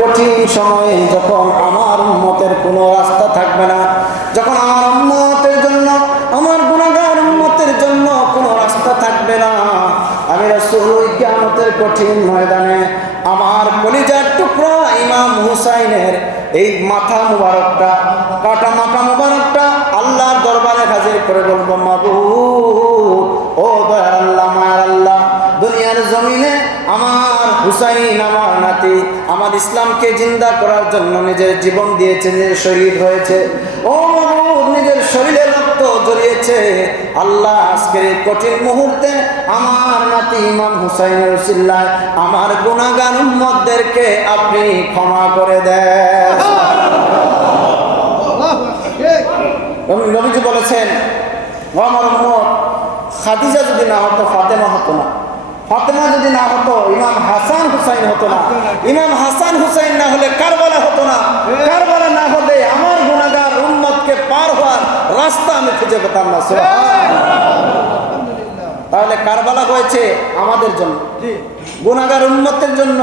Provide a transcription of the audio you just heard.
কঠিন সময়ে যখন আমার উম্মতের কোনো রাস্তা থাকবে না, যখন আমার উম্মতের জন্য, আমার গুনাহগার উম্মতের জন্য কোনো রাস্তা থাকবে না, আমি রাসূল কিয়ামতের কঠিন ময়দানে আমার কলিজার টুকরা ইমাম হুসাইনের এই মাথা মুবারকটা, কাটা মাথা মুবারকটা আল্লাহর দরবারে হাজির করে বলবো, মাবুদ, ও দয়ার আল্লাহ, মায়ার আল্লাহ, দুনিয়ার জমিনে আমার হুসাইন, আমার নাতি, আমার ইসলামকে জিন্দা করার জন্য নিজের জীবন দিয়েছে, নিজের শহীদ হয়েছে। ও মাবুদ, নিজের শরীরে রক্ত জড়িয়েছে। আল্লাহ, আজকের এই কঠিন মুহূর্তে আমার নাতি ইমাম হুসাইনের উসিলায় আমার গুনাহগার উম্মতদেরকে আপনি ক্ষমা করে দেন। নবীজি বলেছেন, আমার উম্মত, খাদিজা যদি না হতো ফাতেমা হতো না, ফাতেমা যদি না হতো ইমাম হাসান হুসাইন হতো না, ইমাম হাসান হুসাইন না হলে কারবালা হতো না, কারবালা না হলে আমার গুনাহগার উম্মতকে পার হওয়ার রাস্তা আমি খুঁজে পেতাম না। তাহলে কারবালা হয়েছে আমাদের জন্য, গুনাহগার উম্মতের জন্য।